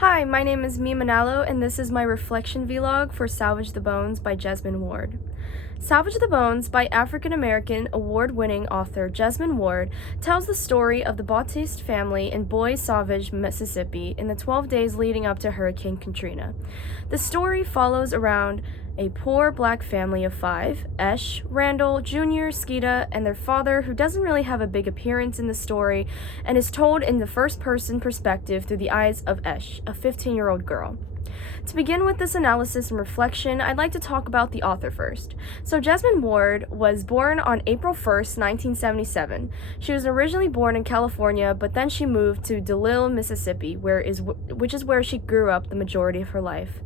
Hi, my name is Mia Manalo, and this is my reflection vlog for Salvage the Bones by Jesmyn Ward. Salvage the Bones by African-American award-winning author Jesmyn Ward tells the story of the Bautista family in Boy Salvage, Mississippi in the 12 days leading up to Hurricane Katrina. The story follows around a poor black family of 5, Esh, Randall, Jr., Skeeta, and their father, who doesn't really have a big appearance in the story and is told in the first-person perspective through the eyes of Esh, a 15-year-old girl. To begin with this analysis and reflection, I'd like to talk about the author first. So Jesmyn Ward was born on April 1st, 1977. She was originally born in California, but then she moved to DeLisle, Mississippi, which is where she grew up the majority of her life.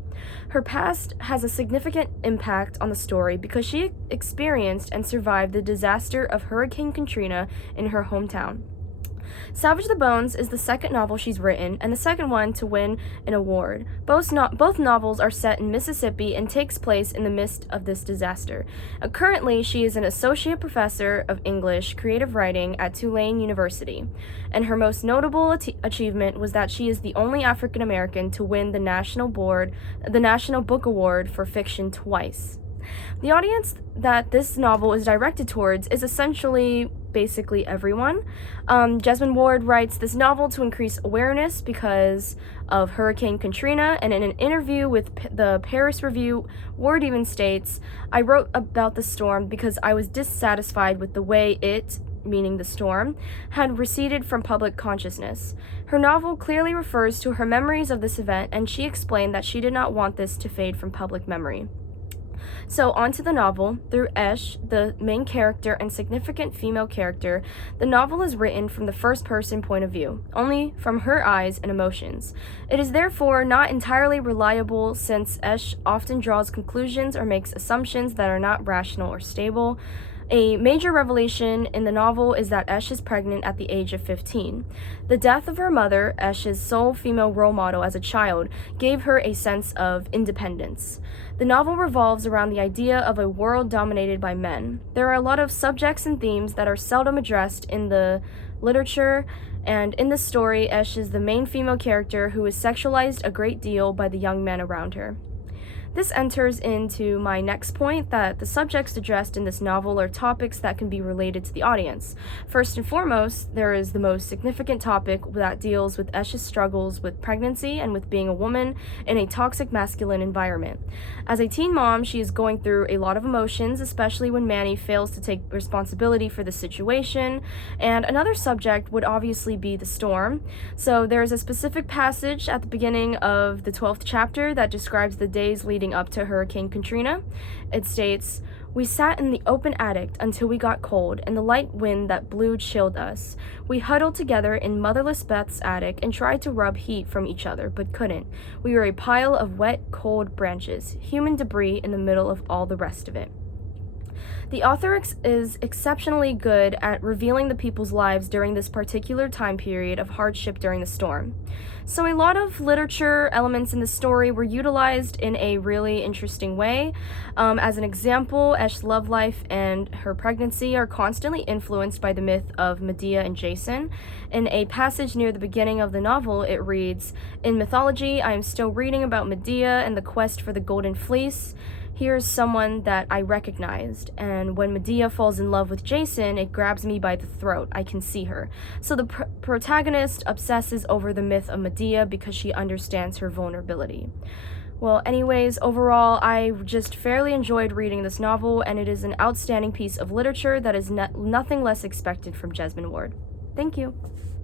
Her past has a significant impact on the story because she experienced and survived the disaster of Hurricane Katrina in her hometown. Salvage the Bones is the second novel she's written and the second one to win an award. Both novels are set in Mississippi and takes place in the midst of this disaster. Currently, she is an associate professor of English creative writing at Tulane University, and her most notable achievement was that she is the only African American to win the National Book Award for fiction twice. The audience that this novel is directed towards is essentially basically everyone. Jesmyn Ward writes this novel to increase awareness because of Hurricane Katrina, and in an interview with the Paris Review, Ward even states, "I wrote about the storm because I was dissatisfied with the way it, meaning the storm, had receded from public consciousness." Her novel clearly refers to her memories of this event, and she explained that she did not want this to fade from public memory. So on to the novel. Through Esh, the main character and significant female character, the novel is written from the first-person point of view, only from her eyes and emotions. It is therefore not entirely reliable since Esh often draws conclusions or makes assumptions that are not rational or stable. A major revelation in the novel is that Esh is pregnant at the age of 15. The death of her mother, Esh's sole female role model as a child, gave her a sense of independence. The novel revolves around the idea of a world dominated by men. There are a lot of subjects and themes that are seldom addressed in the literature, and in the story, Esh is the main female character who is sexualized a great deal by the young men around her. This enters into my next point, that the subjects addressed in this novel are topics that can be related to the audience. First and foremost, there is the most significant topic that deals with Esh's struggles with pregnancy and with being a woman in a toxic masculine environment. As a teen mom, she is going through a lot of emotions, especially when Manny fails to take responsibility for the situation. And another subject would obviously be the storm. So there's a specific passage at the beginning of the 12th chapter that describes the days leading up to Hurricane Katrina. It states, "We sat in the open attic until we got cold, and the light wind that blew chilled us. We huddled together in Motherless Beth's attic and tried to rub heat from each other, but couldn't. We were a pile of wet, cold branches, human debris in the middle of all the rest of it." The author is exceptionally good at revealing the people's lives during this particular time period of hardship during the storm. So a lot of literature elements in the story were utilized in a really interesting way. As an example, Esh's love life and her pregnancy are constantly influenced by the myth of Medea and Jason. In a passage near the beginning of the novel, it reads, "In mythology, I am still reading about Medea and the quest for the golden fleece. Here's someone that I recognized, and when Medea falls in love with Jason, it grabs me by the throat. I can see her." So the protagonist obsesses over the myth of Medea because she understands her vulnerability. Well, anyways, overall, I just fairly enjoyed reading this novel, and it is an outstanding piece of literature that is nothing less expected from Jesmyn Ward. Thank you.